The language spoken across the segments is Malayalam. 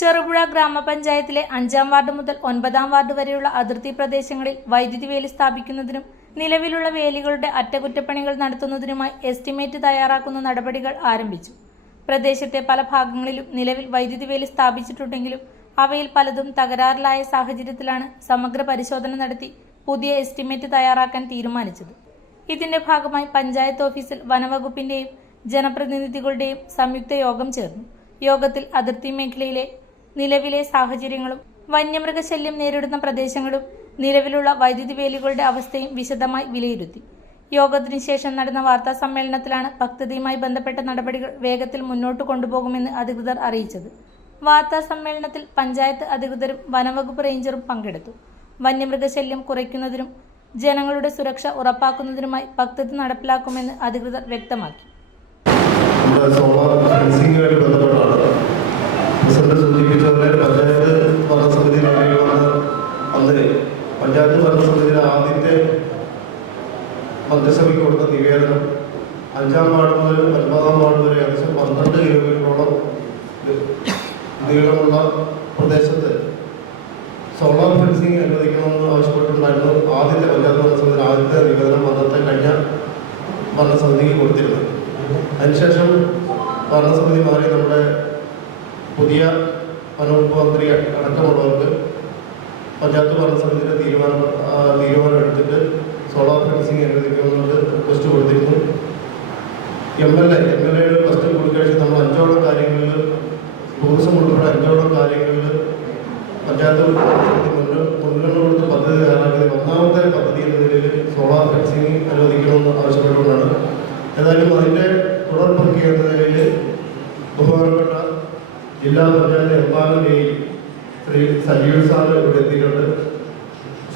ചെറുപുഴ ഗ്രാമപഞ്ചായത്തിലെ 5-ാം വാർഡ് മുതൽ 9-ാം വാർഡ് വരെയുള്ള അതിർത്തി പ്രദേശങ്ങളിൽ വൈദ്യുതി വേലി സ്ഥാപിക്കുന്നതിനും നിലവിലുള്ള വേലികളുടെ അറ്റകുറ്റപ്പണികൾ നടത്തുന്നതിനുമായി എസ്റ്റിമേറ്റ് തയ്യാറാക്കുന്ന നടപടികൾ ആരംഭിച്ചു. പ്രദേശത്തെ പല ഭാഗങ്ങളിലും നിലവിൽ വൈദ്യുതി വേലി സ്ഥാപിച്ചിട്ടുണ്ടെങ്കിലും അവയിൽ പലതും തകരാറിലായ സാഹചര്യത്തിലാണ് സമഗ്ര പരിശോധന നടത്തി പുതിയ എസ്റ്റിമേറ്റ് തയ്യാറാക്കാൻ തീരുമാനിച്ചത്. ഇതിന്റെ ഭാഗമായി പഞ്ചായത്ത് ഓഫീസിൽ വനവകുപ്പിന്റെയും ജനപ്രതിനിധികളുടെയും സംയുക്ത യോഗം ചേർന്നു. യോഗത്തിൽ അതിർത്തി മേഖലയിലെ നിലവിലെ സാഹചര്യങ്ങളും വന്യമൃഗശല്യം നേരിടുന്ന പ്രദേശങ്ങളും നിലവിലുള്ള വൈദ്യുതി വേലികളുടെ അവസ്ഥയും വിശദമായി വിലയിരുത്തി. യോഗത്തിനു ശേഷം നടന്ന വാർത്താ സമ്മേളനത്തിലാണ് പദ്ധതിയുമായി ബന്ധപ്പെട്ട നടപടികൾ വേഗത്തിൽ മുന്നോട്ട് കൊണ്ടുപോകുമെന്ന് അധികൃതർ അറിയിച്ചത്. വാർത്താ സമ്മേളനത്തിൽ പഞ്ചായത്ത് അധികൃതരും വനവകുപ്പ് റേഞ്ചറും പങ്കെടുത്തു. വന്യമൃഗശല്യം കുറയ്ക്കുന്നതിനും ജനങ്ങളുടെ സുരക്ഷ ഉറപ്പാക്കുന്നതിനുമായി പദ്ധതി നടപ്പിലാക്കുമെന്ന് അധികൃതർ വ്യക്തമാക്കി. പഞ്ചായത്ത് ഭരണസമിതിയിലെ ആദ്യത്തെ മന്ത്രിസഭയ്ക്ക് കൊടുത്ത നിവേദനം 5-ാം വാർഡ് മുതൽ 9-ാം വാർഡ് വരെ ഏകദേശം 12 കിലോമീറ്ററോളം നീളമുള്ള പ്രദേശത്ത് സോളാർ ഫെൻസിങ് അനുവദിക്കണമെന്ന് ആവശ്യപ്പെട്ടിട്ടുണ്ടായിരുന്നു. ആദ്യത്തെ പഞ്ചായത്ത് ഭരണസമിതിയുടെ ആദ്യത്തെ നിവേദനം അന്നത്തെ കഴിഞ്ഞ ഭരണസമിതിക്ക് കൊടുത്തിരുന്നത്. അതിനുശേഷം ഭരണസമിതി മാറി നമ്മുടെ പുതിയ വനവകുപ്പ് മന്ത്രി അടക്കമുള്ളവർക്ക് പഞ്ചായത്ത് ഭരണസമിതിയുടെ തീരുമാനം എടുത്തിട്ട് സോളാർ ഫെൻസിങ് അനുവദിക്കുമെന്നുള്ളത് റിക്വസ്റ്റ് കൊടുത്തിരുന്നു. എം എൽ എയുടെ റിക്വസ്റ്റ് കൊടുക്കഴിച്ച് നമ്മൾ 5ഓളം കാര്യങ്ങളിൽ ടൂറിസം ഉൾപ്പെടെ 5ഓളം കാര്യങ്ങളിൽ പഞ്ചായത്ത് മുൻഗണന കൊടുത്ത് പദ്ധതി തയ്യാറാക്കിയത് 1ാമത്തെ പദ്ധതി എന്ന നിലയിൽ സോളാർ ഫെൻസിങ് അനുവദിക്കണമെന്ന് ആവശ്യപ്പെട്ടുകൊണ്ടാണ്. ഏതായാലും അതിൻ്റെ തുടർ പ്രക്രിയ എന്ന നിലയിൽ ബഹുമാനപ്പെട്ട ജില്ലാ പഞ്ചായത്ത് എംപാനലിൽ ശ്രീ സജീവ് സാർ ഇവിടെ എത്തിയിട്ടുണ്ട്.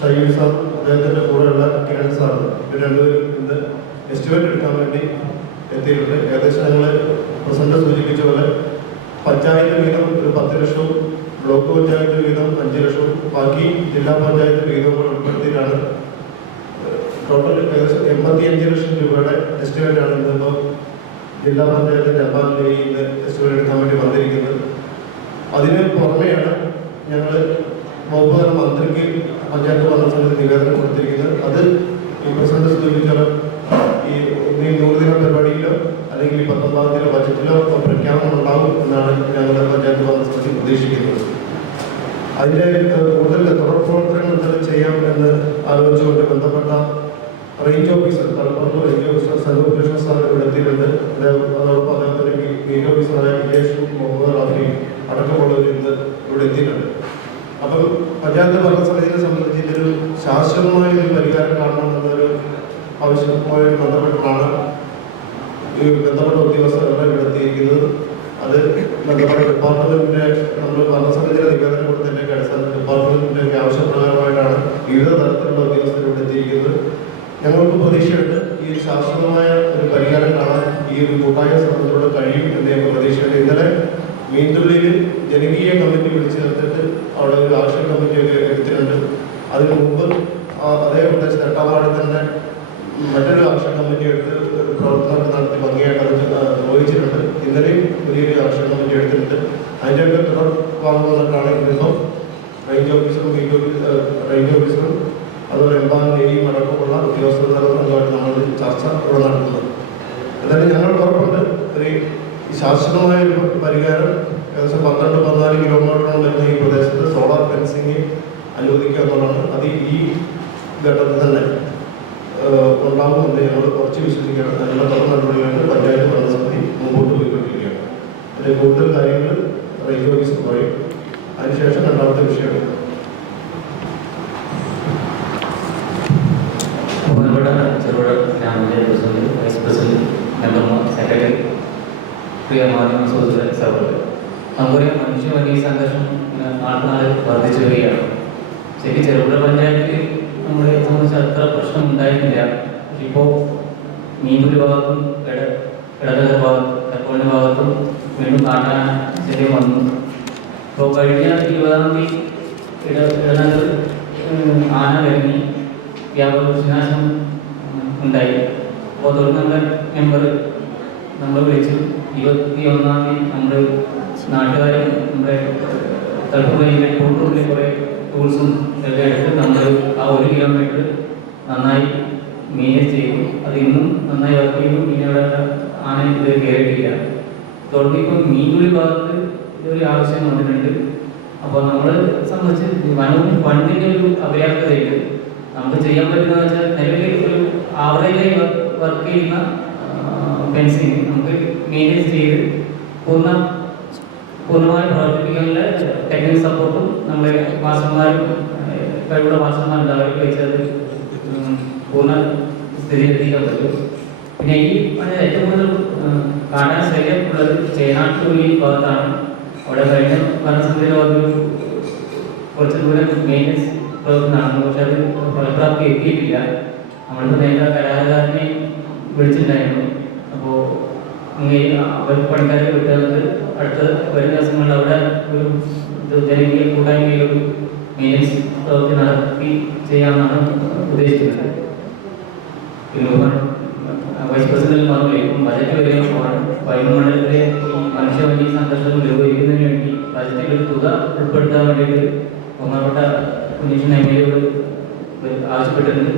സജീവ് സാർ അദ്ദേഹത്തിൻ്റെ കൂടെയുള്ള കിരൺ സാർ ഇവർ രണ്ടുപേരും ഇന്ന് എസ്റ്റിമേറ്റ് എടുക്കാൻ വേണ്ടി എത്തിയിട്ടുണ്ട്. ഏകദേശം ഞങ്ങൾ പ്രസിഡന്റ് സൂചിപ്പിച്ച പോലെ പഞ്ചായത്ത് വീതം ഒരു 10 ലക്ഷവും ബ്ലോക്ക് പഞ്ചായത്ത് വീതം 5 ലക്ഷവും ബാക്കി ജില്ലാ പഞ്ചായത്ത് വീതം കൂടെ ഉൾപ്പെടുത്തിയിട്ടാണ് ടോട്ടൽ ഏകദേശം 85 ലക്ഷം രൂപയുടെ എസ്റ്റിമേറ്റാണ് ഇന്നിപ്പോൾ ജില്ലാ പഞ്ചായത്തിൻ്റെ എംപാനലിൽ ഇന്ന് എസ്റ്റിമേറ്റ് എടുക്കാൻ വേണ്ടി വന്നിരിക്കുന്നത്. അതിന് പുറമെയാണ് ഞങ്ങൾ വകുപ്പ് തല മന്ത്രിക്ക് പഞ്ചായത്ത് ഭരണസമിതി നിവേദനം കൊടുത്തിരിക്കുന്നത്. അത് ഈ പ്രസിഡന്റ് സൂചിപ്പിച്ചാലും ഈ 100 ദിന പരിപാടിയിലോ അല്ലെങ്കിൽ 19ാം തീയതി ബജറ്റിലോ പ്രഖ്യാപനം ഉണ്ടാകും എന്നാണ് ഞങ്ങളുടെ പഞ്ചായത്ത് ഭരണസമിതി പ്രതീക്ഷിക്കുന്നത്. അതിൻ്റെ കൂടുതൽ തുടർ പ്രവർത്തനങ്ങൾ ചെയ്യാം എന്ന് ആലോചിച്ചുകൊണ്ട് ബന്ധപ്പെട്ട റേഞ്ച് ഓഫീസർ മലപ്പുറത്ത് range officer Sanoop Krishna sir ഇവിടെ എത്തിയിട്ടുണ്ട്. അതോടൊപ്പം അദ്ദേഹത്തിൻ്റെ മീറ്റ് ഓഫീസറായ വിജേഷ് മുഹമ്മദ് റാഫി അടക്കമുള്ളവർ ഇന്ന് ഇവിടെ എത്തിയിട്ടുണ്ട്. അപ്പം പഞ്ചായത്ത് ഭരണസമിതിയെ സംബന്ധിച്ച് ഇതൊരു ശാശ്വതമായ ഒരു പരിഹാരം കാണണം എന്നൊരു ആവശ്യവുമായി ബന്ധപ്പെട്ടാണ് ഈ ബന്ധപ്പെട്ട ഉദ്യോഗസ്ഥരുടെ ഇവിടെ എത്തിയിരിക്കുന്നത്. അത് ബന്ധപ്പെട്ട ഡിപ്പാർട്ട്മെന്റിന്റെ നമ്മൾ ഭരണസമിതിയുടെ നിവേദനം കൊടുത്തതിൻ്റെ അടിസ്ഥാനത്തിൽ ഡിപ്പാർട്ട്മെന്റിന്റെ ആവശ്യപ്രകാരമായിട്ടാണ് വിവിധ തരത്തിലുള്ള ഉദ്യോഗസ്ഥർ ഇവിടെ എത്തിയിരിക്കുന്നത്. ഞങ്ങൾക്ക് പ്രതീക്ഷയുണ്ട് ഈ ശാശ്വതമായ ഒരു പരിഹാരം കാണാൻ ഈ ഒരു കൂട്ടായ ശ്രമത്തിലൂടെ കഴിയും എന്ന് ഞങ്ങൾ പ്രതീക്ഷയുണ്ട്. ഇന്നലെ മീൻതുള്ളിയിൽ ജനകീയ കമ്മിറ്റി വിളിച്ചു ചേർത്തിട്ട് അവിടെ ഒരു ആക്ഷൻ കമ്മിറ്റിയൊക്കെ എടുത്തിട്ടുണ്ട്. അതിന് മുമ്പ് അതേ പ്രദേശത്ത് 8-ാം വാർഡിൽ തന്നെ മറ്റൊരു ആക്ഷൻ കമ്മിറ്റി എടുത്ത് പ്രവർത്തനങ്ങൾ നടത്തി ഭംഗിയായിട്ട് അത് നിർവഹിച്ചിട്ടുണ്ട്. ഇന്നലെയും വലിയൊരു ആക്ഷൻ കമ്മിറ്റി എടുത്തിട്ടുണ്ട്. അതിൻ്റെയൊക്കെ തുടർ ഭാഗമായിട്ടാണ് ഇന്നിപ്പം റേഞ്ച് ഓഫീസറും അതുപോലെ എംപാനലിയും അടക്കമുള്ള ഉദ്യോഗസ്ഥ തലങ്ങളുമായിട്ട് നമ്മൾ ചർച്ച ഇവിടെ നടത്തുന്നത്. എന്നാലും ഞങ്ങൾ ഉറപ്പുണ്ട് ഒരു ശാശ്വതമായ ഒരു പരിഹാരം ഏകദേശം 12-14 കിലോമീറ്ററോളം വരുന്ന ഈ പ്രദേശത്ത് സോളാർ ഫെൻസിങ് അനുവദിക്കുക എന്നുള്ളതാണ്. അത് ഈ ഘട്ടത്തിൽ തന്നെ ഉണ്ടാകുമെന്ന് ഞങ്ങൾ കുറച്ച് വിശ്വസിക്കുകയാണ്. അതിനുള്ള തുടർ നടപടികളാണ് പഞ്ചായത്ത് ഭരണസമിതി മുമ്പോട്ട് പോയിക്കൊണ്ടിരിക്കുകയാണ്. അതിൻ്റെ കൂടുതൽ കാര്യങ്ങൾ റേഞ്ച് ഓഫീസർ പറയും. അതിനുശേഷം രണ്ടാമത്തെ വിഷയം ചെറുപുഴ ഗ്രാമപഞ്ചായത്ത് പ്രസിഡന്റ്, വൈസ് പ്രസിഡന്റ്, മെമ്പർമാർ, സെക്രട്ടറി, പ്രിയ മാധ്യമ സുഹൃത്തുക്കളെ, സഹോദരൻ, നമുക്കറിയാം മനുഷ്യ സംഘർഷം നാട്ടിനാൾ വർദ്ധിച്ചു വരികയാണ്. ശരിക്കും ചെറുപുഴ പഞ്ചായത്തിൽ നമ്മളെ സംബന്ധിച്ച് അത്ര പ്രശ്നം ഉണ്ടായിരുന്നില്ല. ഇപ്പോൾ മീൻപുലി ഭാഗത്തും ഇടതല ഭാഗത്തും തെക്കോളിൻ്റെ ഭാഗത്തും വീണ്ടും കാട്ടാന ശല്യം വന്നു. ഇപ്പോൾ കഴിഞ്ഞ 20-ാം തീയതി ഇടനഗർ ആന ഇറങ്ങി വ്യാപക കൃഷിനാശം ഉണ്ടായി. അപ്പോൾ തൊഴിൽ മെമ്പർ നമ്മൾ വിളിച്ചു. 21-ാം തീയതി നമ്മൾ നാട്ടുകാരും നമ്മുടെ തലപ്പുറയിലെ കൂട്ടുള്ളിൽ കുറേ ടൂൾസും എല്ലാം എടുത്ത് നമ്മൾ ആ 1 കിലോമീറ്റർ നന്നായി മെയിൻറ്റെയിൻ ചെയ്തു. അത് ഇന്നും നന്നായി വർക്ക് ചെയ്തു. പിന്നെ അവിടെ ആന ഇത് കയറിയിട്ടില്ല. തുടർന്ന് ഇപ്പോൾ മീനുള്ളി ഭാഗത്ത് ഇതൊരു ആവശ്യം വന്നിട്ടുണ്ട്. അപ്പോൾ നമ്മൾ സംബന്ധിച്ച് വനവും ഫണ്ടിൻ്റെ ഒരു അപര്യാപ്തതയുണ്ട്. നമുക്ക് ചെയ്യാൻ പറ്റുന്നത് വെച്ചാൽ നിലവിൽ ഒരു ആവറേജായി വർക്ക് ചെയ്യുന്ന ഫെൻസിങ് നമുക്ക് മെയിൻറ്റെയിൻ ചെയ്ത് പൂർണ്ണമായി പ്രവർത്തിപ്പിക്കാനുള്ള ടെക്നിക്കൽ സപ്പോർട്ടും നമ്മുടെ മാസ്റ്റർമാരും കഴിവുള്ള മാസ്റ്റർമാരുണ്ടാവും വെച്ചത് പൂർണ്ണ സ്ഥിതിയിലെത്തിക്കാൻ പറ്റും. പിന്നെ ഈ ഏറ്റവും കൂടുതൽ കാണാൻ ശൈലിയുള്ളത് ചേനാട്ടുള്ളി ഭാഗത്താണ്. അവിടെ കഴിഞ്ഞ ഭരണസമിതിയുടെ ഭാഗത്ത് കുറച്ച് ദൂരം മെയിൻ്റെനൻസ് പ്രവർത്തനമാണ്. പക്ഷെ അത് ഫലപ്രാപ്തി എത്തിയിട്ടില്ല. നമ്മളിപ്പോൾ നേരത്തെ കരാറുകാരനെ വിളിച്ചിട്ടുണ്ടായിരുന്നു. അപ്പോൾ അവർ പണിക്കാരെ വിട്ടത് അടുത്ത വരുന്ന ദിവസങ്ങളിൽ അവിടെ ഒരു ജനകീയ കൂട്ടായ്മയിലൊരു മെയിൻ്റെനൻസ് പ്രവൃത്തി നടത്തി ചെയ്യാമെന്നാണ് ഉദ്ദേശിക്കുന്നത്. പിന്നെ വൈസ് പ്രസിഡന്റ് പറഞ്ഞില്ലേ, ഇപ്പം ബജറ്റ് വരികയാണ്. വൈദ്യുതി മണ്ഡലത്തിലെ മനുഷ്യവന്യ സംഘർഷം നിർവഹിക്കുന്നതിന് വേണ്ടി ബജറ്റിൽ ഒരു തുക ഉൾപ്പെടുത്താൻ വേണ്ടിയിട്ട് ബഹുമാനപ്പെട്ട കുഞ്ഞീഷൻ MLA ആവശ്യപ്പെട്ടിട്ടുണ്ട്.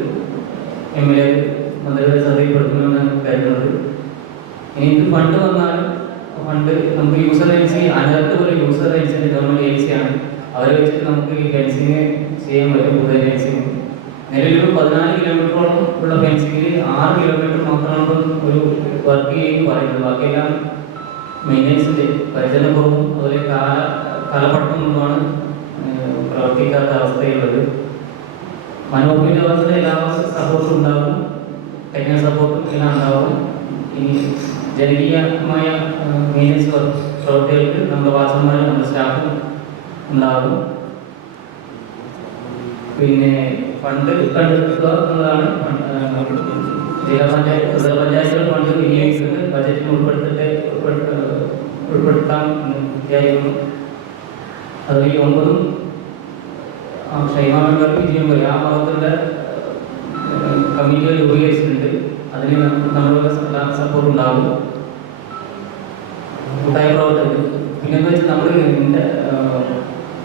MLA മന്ത്രിയുടെ ശ്രദ്ധയിൽപ്പെടുത്തണമെന്നാണ് കരുതുന്നത്. ഇനി ഇത് ഫണ്ട് വന്നാലും ഫണ്ട് നമുക്ക് യൂസർ ഏജൻസി അതിനകത്ത് പോലെ യൂസർ ഏജൻസിൻ്റെ ഗവൺമെൻറ് ഏജൻസിയാണ്. അവരെ വെച്ചിട്ട് നമുക്ക് ഈ ഫെൻസിങ് ചെയ്യാൻ പറ്റും. കൂടുതൽ ഫെൻസിങ് നിലവിൽ 14 കിലോമീറ്ററോളം ഉള്ള ഫെൻസിങ്ങിൽ 6 കിലോമീറ്റർ മാത്രമാണ് ഒരു വർക്ക് ചെയ്യുകയും പറയുന്നത്. ബാക്കിയെല്ലാം മെയിൻ്റെനൻസിൻ്റെ പരിചരണക്കുറവും അതുപോലെ കാലപ്പട്ടം കൊണ്ടുമാണ് പ്രവർത്തിക്കാത്ത അവസ്ഥയുള്ളത്. വനവകുപ്പിൻ്റെ ഭാഗത്ത് എല്ലാ സപ്പോർട്ടും ഉണ്ടാകും, ടെക്നിക്കൽ സപ്പോർട്ടും എല്ലാം ഉണ്ടാകും. ഇനി ജനകീയമായ മെയിൻ്റെനൻസ് പ്രവൃത്തികൾക്ക് നമ്മുടെ വാച്ചർമാരും നമ്മുടെ സ്റ്റാഫും ഉണ്ടാകും. പിന്നെ ഫണ്ട് കണ്ടെത്തുക എന്നതാണ്. ജില്ലാ പഞ്ചായത്തുകൾ ഫണ്ട് വിനിയോഗിക്കുന്നത് ബജറ്റിൽ ഉൾപ്പെടുത്താൻ വിചാരിക്കുന്നു. അത് ഈ 9 ക്ഷേമങ്ങൾക്ക് ചെയ്യുമ്പോൾ ആ ഭാഗത്തുള്ള കമ്മിറ്റികൾ രൂപീകരിച്ചിട്ടുണ്ട്. അതിന് നമ്മളുടെ സപ്പോർട്ട് ഉണ്ടാകും, കൂട്ടായ പ്രവർത്തനം. പിന്നെ എന്താ വെച്ചാൽ നമ്മൾ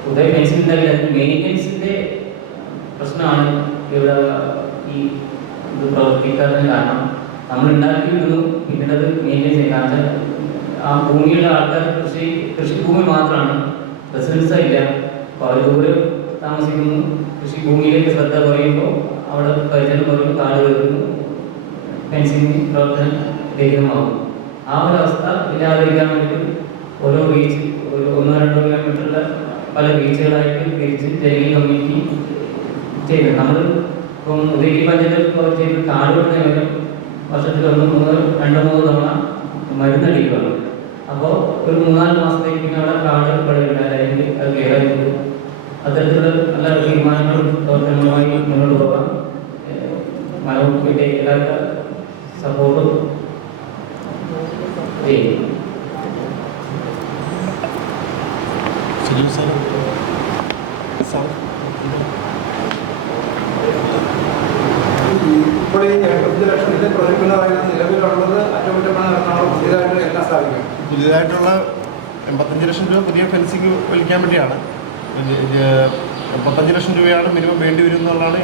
ഉദയ ഫെൻസിങ് ഉണ്ടാക്കി അതിന് മെയിൻ്റെനൻസിൻ്റെ പ്രശ്നമാണ് ഇവിടെ ഈ ഇത് പ്രവർത്തിക്കാത്തതിന് കാരണം. നമ്മൾ ഉണ്ടാക്കിയിരുന്നു പിന്നീട് അത് മെയിൻറ്റെയിൻ ചെയ്യാൻ. കാരണം ആ ഭൂമിയുള്ള ആൾക്കാർ കൃഷിഭൂമി മാത്രമാണ്, റെസിഡൻസ് ഇല്ല. അപ്പോൾ അവർ ദൂരം താമസിക്കുന്നു. കൃഷിഭൂമിയിലേക്ക് ശ്രദ്ധ കുറയുമ്പോൾ അവിടെ പരിചരണം കുറയുമ്പോൾ കാട് കയറുന്നു, ഫെൻസിങ് പ്രവർത്തനം രഹിതമാകും. ആ ഒരു അവസ്ഥ ഇല്ലാതിരിക്കാൻ വേണ്ടിയിട്ട് ഓരോ റീച്ച് ഒരു 1-2 കിലോമീറ്ററിലുള്ള പല റീച്ചുകളായിട്ട് തിരിച്ച് ജനകീയ കമ്മിറ്റി ചെയ്ത് നമ്മൾ ഇപ്പം ഉദയഗിരി പഞ്ചായത്ത് ചെയ്ത് കാട് വെട്ടുന്ന വർഷത്തിൽ 2-3 തവണ മരുന്നടിക്കുകയാണ്. അപ്പോൾ ഒരു 3-4 മാസത്തേക്ക് പിന്നെ അവിടെ കാട് പടയില്ലാതായിട്ട് അത് ക്ലിയർ ചെയ്തു. അത്തരത്തിലുള്ള നല്ല തീരുമാനങ്ങളും പ്രവർത്തനങ്ങളുമായി മുന്നോട്ട് പോകാം. വനവകുപ്പിൻ്റെ എല്ലാ സപ്പോർട്ടും ചെയ്യും. ഇപ്പോൾ ഈ 75 ലക്ഷത്തിന്റെ പ്രൊജക്ട് എന്ന് പറയുന്നത് നിലവിലുള്ളത് അറ്റകുറ്റപ്പണി നടത്താനുള്ള പുതിയതായിട്ട് എല്ലാം സ്ഥാപിക്കും. പുതിയതായിട്ടുള്ള 85 ലക്ഷം രൂപ പുതിയ ഫെൻസിങ് വലിക്കാൻ വേണ്ടിയാണ്. 85 ലക്ഷം രൂപയാണ് മിനിമം വേണ്ടി വരും എന്നുള്ളതാണ്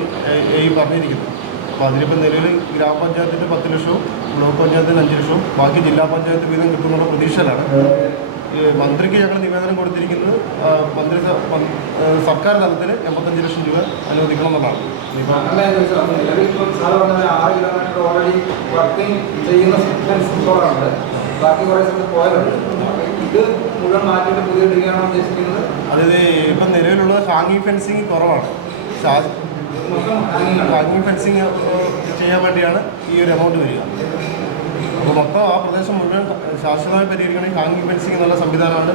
പറഞ്ഞിരിക്കുന്നത്. അപ്പോൾ അതിലിപ്പോൾ നിലവിൽ ഗ്രാമപഞ്ചായത്തിൻ്റെ 10 ലക്ഷവും ബ്ലോക്ക് പഞ്ചായത്തിന് 5 ലക്ഷവും ബാക്കി ജില്ലാ പഞ്ചായത്ത് വീതം കിട്ടുന്നുള്ള പ്രതീക്ഷയിലാണ്. മന്ത്രിക്ക് ഞങ്ങൾ നിവേദനം കൊടുത്തിരിക്കുന്നത് സർക്കാർ തലത്തിൽ 85 ലക്ഷം രൂപ അനുവദിക്കണം എന്നുള്ളതാണ്. സാധാരണ 6 കിലോമീറ്റർ ഓൾറെഡി വർക്കിംഗ് ചെയ്യുന്ന സിസ്റ്റൻസുകളുണ്ട്, ബാക്കി കുറേ സ്ഥലത്ത് പോയതുണ്ട്. ഇത് മുഴുവൻ മാറ്റിയിട്ട് പുതിയ ഇടുകയാണോ ഉദ്ദേശിക്കുന്നത്? അതായത് ഇപ്പം നിലവിലുള്ളത് ഹാങ്ങിങ് ഫെൻസിങ് കുറവാണ്. ഹാങ്ങിങ് ഫെൻസിങ് ചെയ്യാൻ വേണ്ടിയാണ് ഈ ഒരു എമൗണ്ട് വരിക. അപ്പോൾ മൊത്തം ആ പ്രദേശം മുഴുവൻ ശാശ്വതമായി പരിഹരിക്കണമെങ്കിൽ ഹാങ്ങിങ് ഫെൻസിങ് എന്നുള്ള സംവിധാനമാണ്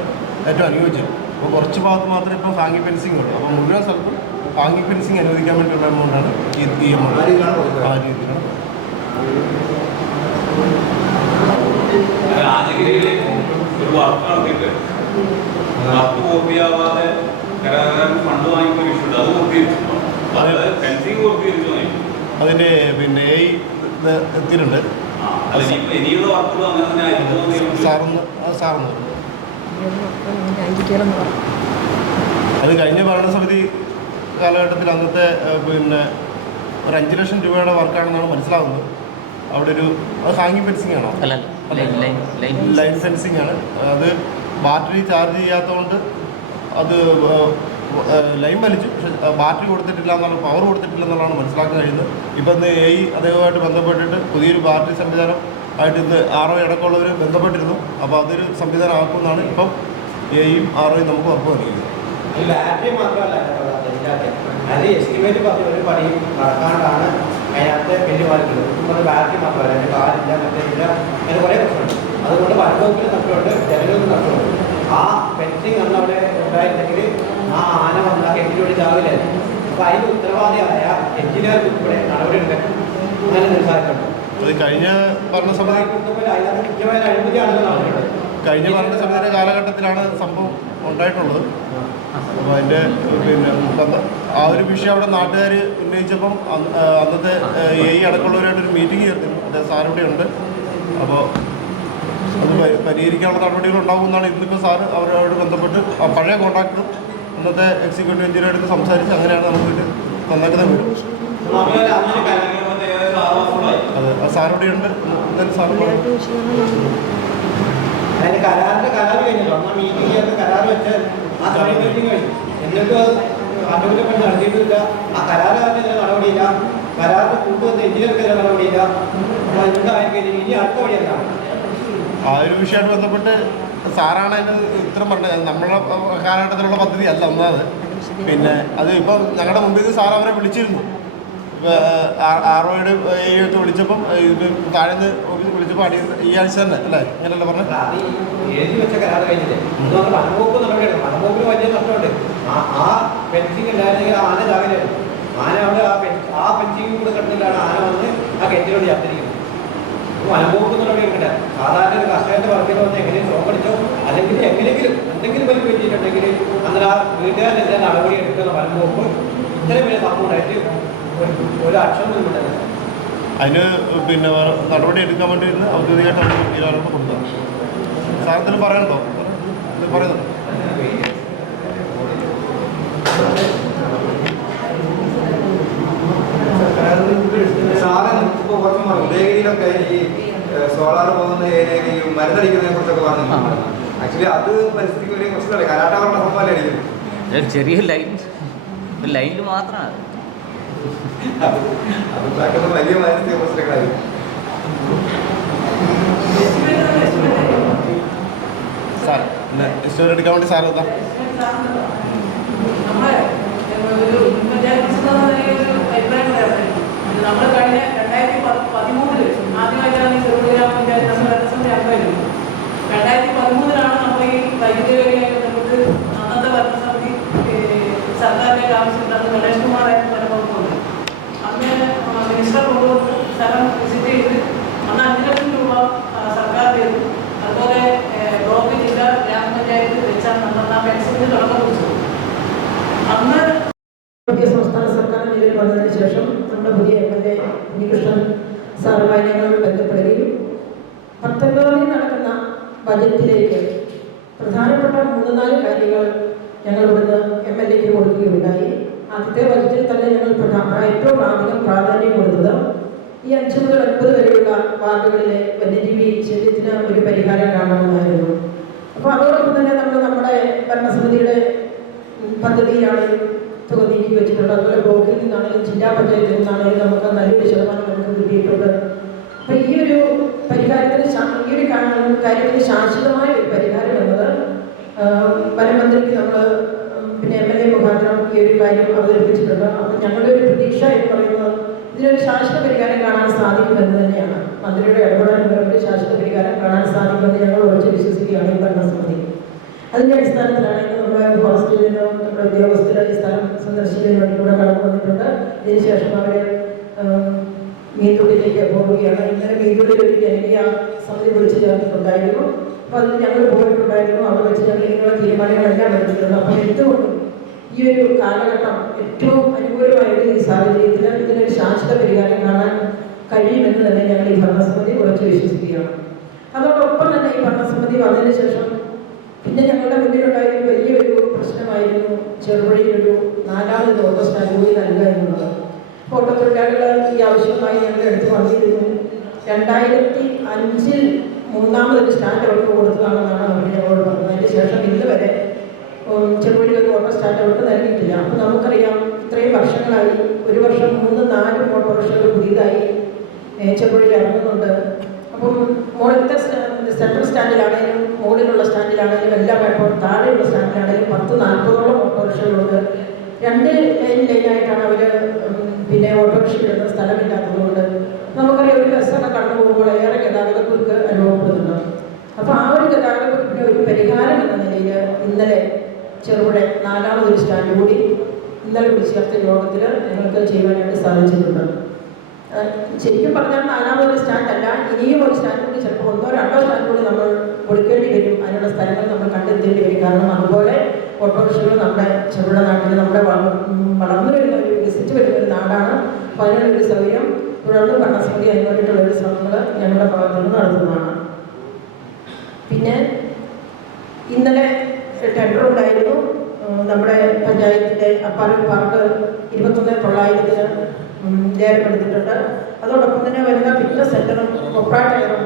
ഏറ്റവും അനുയോജ്യം. അപ്പോൾ കുറച്ച് ഭാഗത്ത് മാത്രമേ ഇപ്പോൾ ഹാങ്ങിങ് ഫെൻസിങ് ഉള്ളൂ. അപ്പോൾ മുഴുവൻ സ്ഥലത്തും ഹാങ്ങിങ് ഫെൻസിങ് അനുവദിക്കാൻ വേണ്ടിയുള്ള എമൗണ്ടാണ് ഈ എമൗണ്ട്. ആ രീതിയിലാണ്. ഒരു വർക്ക് നടത്തിയിട്ട് വർക്ക് പൂർത്തിയാവാതെ കരാറുകാരൻ ഫണ്ട് വാങ്ങിക്കുന്ന ഇഷ്യൂ അത് പൂർത്തീകരിച്ചിട്ടുണ്ടോ? ഫെൻസിങ് പൂർത്തീകരിച്ചു. അതിൻ്റെ പിന്നെ എത്തിയിട്ടുണ്ട്. അല്ല ഇനിയുള്ള വർക്കുകളും അങ്ങനെ തന്നെ ആയിരിക്കും. സാറൊന്ന് അത് കഴിഞ്ഞ ഭരണസമിതി കാലഘട്ടത്തിൽ അന്നത്തെ പിന്നെ ഒരു 5 ലക്ഷം രൂപയുടെ വർക്കാണെന്നാണ് മനസ്സിലാവുന്നത്. അവിടെ ഒരു ഹാങ്ങിങ് ഫെൻസിങ് ആണോ? ലൈൻ ഫെൻസിങ് ആണ്. അത് ബാറ്ററി ചാർജ് ചെയ്യാത്തതുകൊണ്ട് അത് ലൈൻ വലിച്ചു, പക്ഷെ ബാറ്ററി കൊടുത്തിട്ടില്ല എന്നുള്ള, പവർ കൊടുത്തിട്ടില്ല എന്നുള്ളതാണ് മനസ്സിലാക്കാൻ കഴിയുന്നത്. ഇപ്പം ഇന്ന് അദ്ദേഹവുമായിട്ട് ബന്ധപ്പെട്ടിട്ട് പുതിയൊരു ബാറ്ററി സംവിധാനം ആയിട്ട് ഇന്ന് RO അടക്കമുള്ളവർ ബന്ധപ്പെട്ടിരുന്നു. അപ്പോൾ അതൊരു സംവിധാനം ആക്കുമെന്നാണ് ഇപ്പം RO നമുക്ക് ഉറപ്പ് നൽകിയത്. ബാറ്ററി മാത്രമല്ല അത് എസ്റ്റിമേറ്റ് പറഞ്ഞ ഒരു പണിയും നടക്കാണ്ടാണ് അതിനകത്ത് വലിയ മാറിക്കുന്നത്. ബാറ്ററി മാത്രമല്ല, അതിൻ്റെ കാലില്ല, മറ്റേതില്ല, അങ്ങനെ കുറേ പ്രശ്നമുണ്ട്. അതുകൊണ്ട് വനവകുപ്പിന് നഷ്ടമുണ്ട്, ജനങ്ങൾക്ക് നഷ്ടമുണ്ട്. ആ ഫെൻസിങ് അന്ന് അവിടെ ഉണ്ടായിരുന്നെങ്കിൽ ആ ആന വന്ന കെട്ടിലൂടെ ചാവില്ലായിരുന്നു. അപ്പോൾ അതിന് ഉത്തരവാദിയായ എഞ്ചിനീയർ ഉൾപ്പെടെ നടപടി എടുക്കാൻ അങ്ങനെ നിർദ്ദേശിച്ചിട്ടുണ്ട്. കഴിഞ്ഞ ഭരണസമിതി അതിനകത്ത് കൃത്യമായ അഴിമതിയാണെന്ന് പറഞ്ഞിട്ടുണ്ട്. കഴിഞ്ഞ ഭരണസമിതിയുടെ കാലഘട്ടത്തിലാണ് സംഭവം ഉണ്ടായിട്ടുള്ളത്. അപ്പോൾ അതിൻ്റെ പിന്നെ ആ ഒരു വിഷയം അവിടെ നാട്ടുകാർ ഉന്നയിച്ചപ്പം അന്നത്തെ അടക്കമുള്ളവരായിട്ടൊരു മീറ്റിംഗ് ചേർത്തിരുന്നു. അദ്ദേഹം സാർ ഇവിടെ ഉണ്ട്. അപ്പോൾ അത് പരിഹരിക്കാനുള്ള നടപടികൾ ഉണ്ടാകുമെന്നാണ് ഇന്നിപ്പോൾ സാറ് അവരോട് ബന്ധപ്പെട്ട് ആ പഴയ കോൺട്രാക്ടറും ഇന്നത്തെ എക്സിക്യൂട്ടീവ് എഞ്ചിനീയറായിട്ട് സംസാരിച്ച് അങ്ങനെയാണ് നമുക്ക് നന്നാക്കുന്നത് വരും. അതെ, ആ സാറിവിടെ ഉണ്ട്. എന്തായാലും സാറ് അതിന് കരാറ് കഴിഞ്ഞല്ലോ. ആ മീറ്റിംഗ് ചേർത്ത് കരാറ് വെച്ച് ആ സമയം മീറ്റിംഗ് കഴിഞ്ഞു. എന്നിട്ടും അത് അറ്റകുറ്റപ്പണി നടത്തിയിട്ടില്ല. ആ കരാറുകാരനെതിരെ നടപടിയില്ല, കരാറിന് കൂട്ടുവന്ന എഞ്ചിനീയർക്കെതിരെ നടപടിയില്ല. അപ്പോൾ അതുകൊണ്ടായിരിക്കും ഇനി അടുത്ത വഴി എന്താണ്? ആ ഒരു വിഷയമായിട്ട് ബന്ധപ്പെട്ട് സാറാണ് അതിന് ഉത്തരം പറഞ്ഞത്. നമ്മളുടെ കാലഘട്ടത്തിലുള്ള പദ്ധതി അല്ല ഒന്നാമത്. പിന്നെ അത് ഇപ്പം ഞങ്ങളുടെ മുമ്പിൽ സാർ അവരെ വിളിച്ചിരുന്നു. ROയുടെ ഒക്കെ വിളിച്ചപ്പം ഇത് താഴെ വിളിച്ചപ്പോൾ ഈ ആഴ്ച തന്നെ അല്ലേ, ഇങ്ങനെയല്ല പറഞ്ഞത്. എഴുതി വെച്ച കരാറ് കഴിഞ്ഞില്ലേ, വനംവകുപ്പ് നടപടിയാണ്. വനംവകുപ്പിന് വലിയ നഷ്ടമുണ്ട്. ആ ഫെൻസിങ് ഉണ്ടായിരുന്നെങ്കിൽ ആന ചാവില്ലായിരുന്നു. ആന അവിടെ ആ ഫെൻസിങ് കൂടെ കിടന്നിട്ടാണ് ആന വന്ന് ആ കെട്ടിലോട് ചാത്തിരിക്കുന്നത്. വനംവകുപ്പ് നടപടി എടുക്കട്ടെ. സാധാരണ ഒരു കർഷകന്റെ വർക്കിൽ വന്ന് എങ്ങനെയും ഷോക്കടിച്ചോ അല്ലെങ്കിൽ എങ്ങനെയെങ്കിലും എന്തെങ്കിലും വലിയ പറ്റിയിട്ടുണ്ടെങ്കിൽ അങ്ങനെ ആ വീട്ടുകാരെല്ലാം നടപടി എടുക്കുന്ന വനംവകുപ്പ് ഇത്രയും വലിയ സംഭവമായിട്ട് ഒരു അക്ഷരം നിന്നുണ്ടായിരുന്നു. അതിന് പിന്നെ നടപടി എടുക്കാൻ വേണ്ടി ഔദ്യോഗികമായിട്ട് നമുക്ക് തീരുമാനം കൊടുക്കുക. സാറത്തിന് പറയണ്ടോ? പറയുന്നു. സാറ് ഇപ്പോൾ കുറച്ച് ഉദയഗിരിയിലൊക്കെ ഈ സോളാർ പോകുന്ന ഏരിയയിൽ ഈ മരുന്നടിക്കുന്നതിനെ കുറിച്ചൊക്കെ പറഞ്ഞു. ആക്ച്വലി അത് പരിസ്ഥിതിക്ക് വലിയ പ്രശ്നമല്ലേ, കരാട്ട പറഞ്ഞ സംഭവമല്ലേ ആയിരിക്കും. ചെറിയ ലൈനിൽ മാത്രമാണ് അത് വലിയ പരിസ്ഥിതി പ്രശ്നങ്ങളായിരിക്കും. സാർ എസ്റ്റിമേറ്റ് എടുക്കാൻ വേണ്ടി സാർ എന്താ നമ്മൾ കഴിഞ്ഞ 2013 ആദ്യമായിട്ടാണ് ഈ ചെറുഗ്രാമപഞ്ചായത്ത് നമ്മൾ ഭരണസമിതി അംഗമായിരുന്നു. 2013 നമ്മൾ ഈ വൈദ്യുതി വേദിയായിട്ട് ബന്ധപ്പെട്ട് അന്നത്തെ ഭരണസമിതി സർക്കാരിലേക്ക് ആവശ്യപ്പെട്ടത് ഗണേഷ് കുമാറായിരുന്നു വനംവകുപ്പുണ്ട്. അന്ന് മിനിസ്റ്റർ കൊണ്ടുവന്ന് സ്ഥലം വിസിറ്റ് ചെയ്ത് അന്ന് 5 ലക്ഷം രൂപ സർക്കാർ ചെയ്തു. അതുപോലെ ബ്ലോക്ക് ജില്ലാ ഗ്രാമപഞ്ചായത്ത് വെച്ചാണ് നമ്മൾ ആ ഫെൻസിന് തുടക്കം കുറിച്ചത്. അന്ന് സംസ്ഥാന സർക്കാർ നിലവിൽ വന്നതിന് ശേഷം നമ്മുടെ പുതിയ MLA ഉണ്ണികൃഷ്ണൻ സാറുമായി ഞങ്ങൾ ബന്ധപ്പെടുകയും 19 നടക്കുന്ന ബജറ്റിലേക്ക് പ്രധാനപ്പെട്ട 3-4 കാര്യങ്ങൾ ഞങ്ങൾ ഇവിടുന്ന് MLAക്ക് കൊടുക്കുകയുണ്ടായി. ആദ്യത്തെ ബജറ്റിൽ തന്നെ ഞങ്ങൾ ഏറ്റവും അധികം പ്രാധാന്യം കൊടുത്തത് ഈ 5 മുതൽ 9 വരെയുള്ള വാർഡുകളിലെ വന്യജീവി ശല്യത്തിന് ഒരു പരിഹാരം കാണണമെന്നായിരുന്നു. അപ്പോൾ അതോടൊപ്പം തന്നെ നമ്മുടെ ഭരണസമിതിയുടെ പദ്ധതിയിലാണെങ്കിലും തുക നീക്കി വെച്ചിട്ടുണ്ട്. അതുപോലെ ബ്ലോക്കിൽ നിന്നാണെങ്കിലും ജില്ലാ പഞ്ചായത്തിൽ നിന്നാണെങ്കിലും നമുക്ക് നല്ലൊരു ശതമാനം നമുക്ക് കിട്ടിയിട്ടുണ്ട്. അപ്പോൾ ഈ ഒരു പരിഹാരത്തിന് കാര്യത്തിന് ശാശ്വതമായ ഒരു പരിഹാരം എന്നത് വനമന്ത്രിക്ക് നമ്മൾ പിന്നെ MLA മുഖാന്തരം ഈ ഒരു കാര്യം അവതരിപ്പിച്ചിട്ടുണ്ട്. അപ്പോൾ ഞങ്ങളുടെ ഒരു പ്രതീക്ഷ എന്ന് പറയുന്നത് ഇതിനൊരു ശാശ്വത പരിഹാരം കാണാൻ സാധിക്കുമെന്ന് തന്നെയാണ്. മന്ത്രിയുടെ ഇടപെടലുകളുടെ ശാശ്വത പരിഹാരം കാണാൻ സാധിക്കുമെന്ന് ഞങ്ങൾ ഉറച്ചു വിശ്വസിക്കുകയാണ് ഈ ഭരണസമിതി. അതിൻ്റെ അടിസ്ഥാനത്തിലാണ് നമ്മുടെ ഹോസ്റ്റലിൽ നിന്നും നമ്മുടെ ഉദ്യോഗസ്ഥരുടെ ഈ സ്ഥലം സന്ദർശിക്കുന്നതിന് വേണ്ടി കൂടെ കടന്നു വന്നിട്ടുണ്ട്. ഇതിനുശേഷം അവർ മീൻതുള്ളിലേക്ക് പോവുകയാണ്. ഇന്നലെ മീൻതുള്ളിൽ ഒരു ജനകീയ സമിതി വിളിച്ചു ചേർന്നിട്ടുണ്ടായിരുന്നു. അപ്പോൾ അതിൽ ഞങ്ങൾ പോയിട്ടുണ്ടായിരുന്നു. അവിടെ വെച്ച് ഞങ്ങൾ ഇങ്ങനെയുള്ള തീരുമാനങ്ങളെല്ലാം എടുത്തിട്ടുണ്ട്. അപ്പോൾ എന്തുകൊണ്ടും ഈ ഒരു കാലഘട്ടം ഏറ്റവും അനുകൂലമായിട്ട് ഈ സാഹചര്യത്തിൽ ഇതിനൊരു ശാശ്വത പരിഹാരം കാണാൻ കഴിയുമെന്ന് തന്നെ ഞങ്ങൾ ഈ ഭരണസമിതി ഉറച്ചു വിശ്വസിക്കുകയാണ്. അതോടൊപ്പം തന്നെ ഈ ഭരണസമിതി വന്നതിന് ശേഷം പിന്നെ ഞങ്ങളുടെ മുന്നിലുണ്ടായ വലിയൊരു പ്രശ്നമായിരുന്നു ചെറുപുഴയിലൊരു 4ാമത് ഓട്ടോ സ്റ്റാൻഡ് കൂടി നൽകുക എന്നുള്ളത്. ഓട്ടോ തൊഴിലാളികൾ ഈ ആവശ്യമായി ഞങ്ങൾ എടുത്ത് വന്നിരുന്നു. 2005-ൽ 3ാമതൊരു സ്റ്റാൻഡ് അവർക്ക് കൊടുത്തതാണെന്നാണ് അവർ ഞങ്ങളോട് പറഞ്ഞത്. അതിന് ശേഷം ഇന്ന് വരെ ചെറുപുഴയിൽ ഒരു ഓട്ടോ സ്റ്റാൻഡ് അവർക്ക് നൽകിയിട്ടില്ല. അപ്പോൾ നമുക്കറിയാം ഇത്രയും വർഷങ്ങളായി, ഒരു വർഷം 3-4 ഓട്ടോറിക്ഷകൾ പുതിയതായി ചെറുപുഴയിൽ ഇറങ്ങുന്നുണ്ട്. അപ്പം മുകളിലത്തെ സെൻട്രൽ സ്റ്റാൻഡിലാണെങ്കിലും മുകളിലുള്ള സ്റ്റാൻഡിലാണെങ്കിലും എല്ലാം ഇപ്പോൾ താഴെയുള്ള സ്റ്റാൻഡിലാണെങ്കിലും 10-40ഓളം ഓട്ടോറിക്ഷകളുണ്ട്. 2 ലൈനായിട്ടാണ് അവർ പിന്നെ ഓട്ടോറിക്ഷ ഇടുന്ന സ്ഥലമില്ലാത്തതുകൊണ്ട് നമുക്കറിയാം ഒരു ബസ്സൊക്കെ കടന്നു പോകുമ്പോൾ ഏറെ ഗതാഗതക്കുരുക്ക് അനുഭവപ്പെടുന്നുണ്ട്. അപ്പോൾ ആ ഒരു ഗതാഗതക്കുരുക്കിന് ഒരു പരിഹാരം എന്ന നിലയിൽ ഇന്നലെ ചെറുപുഴ 4ാമതൊരു സ്റ്റാൻഡ് കൂടി ഇന്നലെ വിളിച്ചു ചേർത്ത യോഗത്തിൽ ഞങ്ങൾക്ക് ചെയ്യുവാനായിട്ട് സാധിച്ചിട്ടുണ്ട്. ശരിക്കും പറഞ്ഞാൽ 4ാമതൊരു സ്റ്റാൻഡല്ല, ഇനിയും ഒരു സ്റ്റാൻഡ് കൂടി ചിലപ്പോൾ 1-2 സ്റ്റാൻഡ് കൂടി നമ്മൾ കൊടുക്കേണ്ടി വരും. അതിനുള്ള സ്ഥലങ്ങൾ നമ്മൾ കണ്ടെത്തേണ്ടി വരും. കാരണം അതുപോലെ ഓട്ടോറിക്ഷകൾ നമ്മുടെ ചെറുപുഴ നാട്ടിൽ നമ്മുടെ വളർന്നു വരുന്ന ഒരു വികസിച്ച് വരുന്ന ഒരു നാടാണ്. അപ്പോൾ അതിനുള്ളൊരു സൗകര്യം തുടർന്ന് ഭരണസമിതി അതിന് വേണ്ടിയിട്ടുള്ളൊരു ശ്രമങ്ങൾ ഞങ്ങളുടെ ഭാഗത്തു നിന്ന് നടത്തുന്നതാണ്. പിന്നെ ഇന്നലെ ടെൻഡർ ഉണ്ടായിരുന്നു. നമ്മുടെ പഞ്ചായത്തിൻ്റെ അപ്പാർട്ട്മെൻറ്റ് പാർക്ക് 21,900-ന് ലേലമെടുത്തിട്ടുണ്ട്. അതോടൊപ്പം തന്നെ വരുന്ന ഫിറ്റ്നസ് സെൻ്ററും കൊപ്ര ടയറും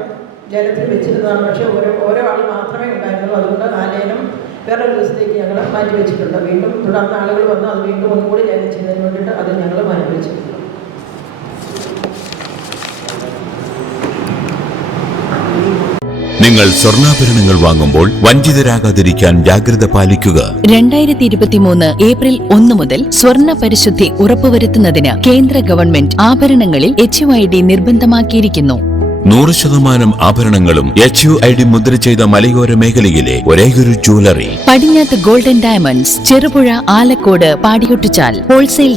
ലേലത്തിൽ വെച്ചിരുന്നതാണ്. പക്ഷേ ഓരോ ആൾ മാത്രമേ ഉണ്ടായിരുന്നുള്ളൂ. അതുകൊണ്ട് ആ ലേലം വേറൊരു ദിവസത്തേക്ക് ഞങ്ങൾ മാറ്റിവെച്ചിട്ടുണ്ട്. വീണ്ടും തുടർന്ന് ആളുകൾ വന്ന് അത് വീണ്ടും ഒന്നുകൂടി ലേലം ചെയ്യുന്നതിന് വേണ്ടിയിട്ട് അത് ഞങ്ങൾ മാറ്റിവെച്ചിട്ടുണ്ട്. നിങ്ങൾ സ്വർണ്ണാഭരണങ്ങൾ വാങ്ങുമ്പോൾ വഞ്ചിതരാകാതിരിക്കാൻ ജാഗ്രത പാലിക്കുക. 2023 ഏപ്രിൽ 1 മുതൽ സ്വർണ്ണ പരിശുദ്ധി ഉറപ്പുവരുത്തുന്നതിന് കേന്ദ്ര ഗവൺമെന്റ് ആഭരണങ്ങളിൽ HUID നിർബന്ധമാക്കിയിരിക്കുന്നു. 100% ആഭരണങ്ങളും HUID മുദ്ര ചെയ്ത മലയോര മേഖലയിലെ ഒരേയൊരു ജ്വല്ലറി പടിഞ്ഞാത്ത് ഗോൾഡൻ ഡയമണ്ട്സ്, ചെറുപുഴ, ആലക്കോട്, പാടിയൊട്ടിച്ചാൽ. ഹോൾസെയിൽ